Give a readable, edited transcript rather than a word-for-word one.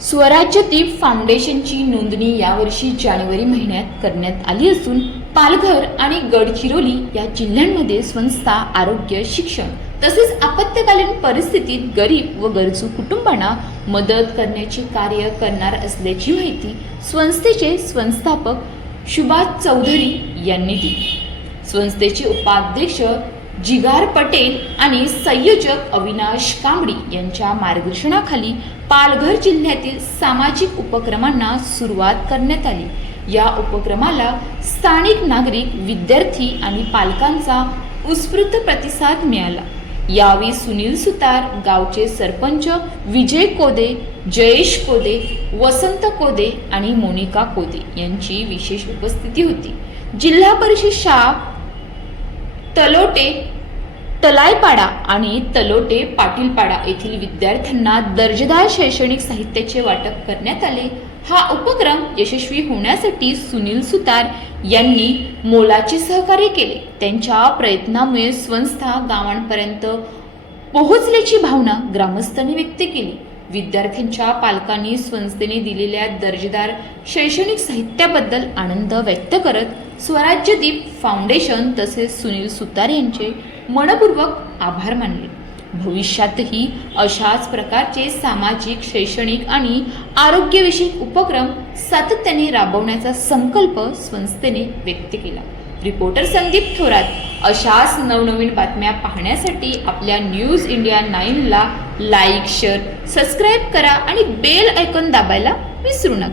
स्वराज्य दीप फाउंडेशनची नोंदणी यावर्षी जानेवारी महिन्यात करण्यात आली असून पालघर आणि गडचिरोली या जिल्ह्यांमध्ये संस्था आरोग्य, शिक्षण तसेच आपत्कालीन परिस्थितीत गरीब व गरजू कुटुंबांना मदत करण्याचे कार्य करणार असल्याची माहिती संस्थेचे संस्थापक सुभाष चौधरी यांनी दिली। संस्थेचे उपाध्यक्ष जिगार पटेल आणि संयोजक अविनाश कांबडी यांच्या मार्गदर्शनाखाली पालघर जिल्ह्यातील सामाजिक उपक्रमांना सुरुवात करण्यात आली। या उपक्रमाला स्थानिक नागरिक, विद्यार्थी आणि पालकांचा उत्स्फूर्त प्रतिसाद मिळाला। यावेळी सुनील सुतार, गावचे सरपंच विजय कोदे, जयेश कोदे, वसंत कोदे आणि मोनिका कोदे यांची विशेष उपस्थिती होती। जिल्हा परिषद शाळा तलायपाडा आणि तलोटे पाटीलपाडा येथील विद्यार्थ्यांना दर्जेदार शैक्षणिक साहित्याचे वाटप करण्यात आले। हा उपक्रम यशस्वी होण्यासाठी सुनील सुतार यांनी मोलाचे सहकार्य केले। त्यांच्या प्रयत्नामुळे संस्था गावांपर्यंत पोहोचल्याची भावना ग्रामस्थांनी व्यक्त केली। विद्यार्थ्यांच्या पालकांनी संस्थेने दिलेल्या दर्जेदार शैक्षणिक साहित्याबद्दल आनंद व्यक्त करत स्वराज्य दीप फाउंडेशन तसेच सुनील सुतार यांचे मनपूर्वक आभार मानले। भविष्यातही अशाच प्रकारचे सामाजिक, शैक्षणिक आणि आरोग्यविषयक उपक्रम सातत्याने राबवण्याचा संकल्प संस्थेने व्यक्त केला। रिपोर्टर संदीप थोरात। अशाच नवनवीन बातम्या पाहण्यासाठी आपल्या न्यूज इंडिया 9 ला लाईक, शेअर, सबस्क्राईब करा आणि बेल आयकॉन दाबायला विसरू नका।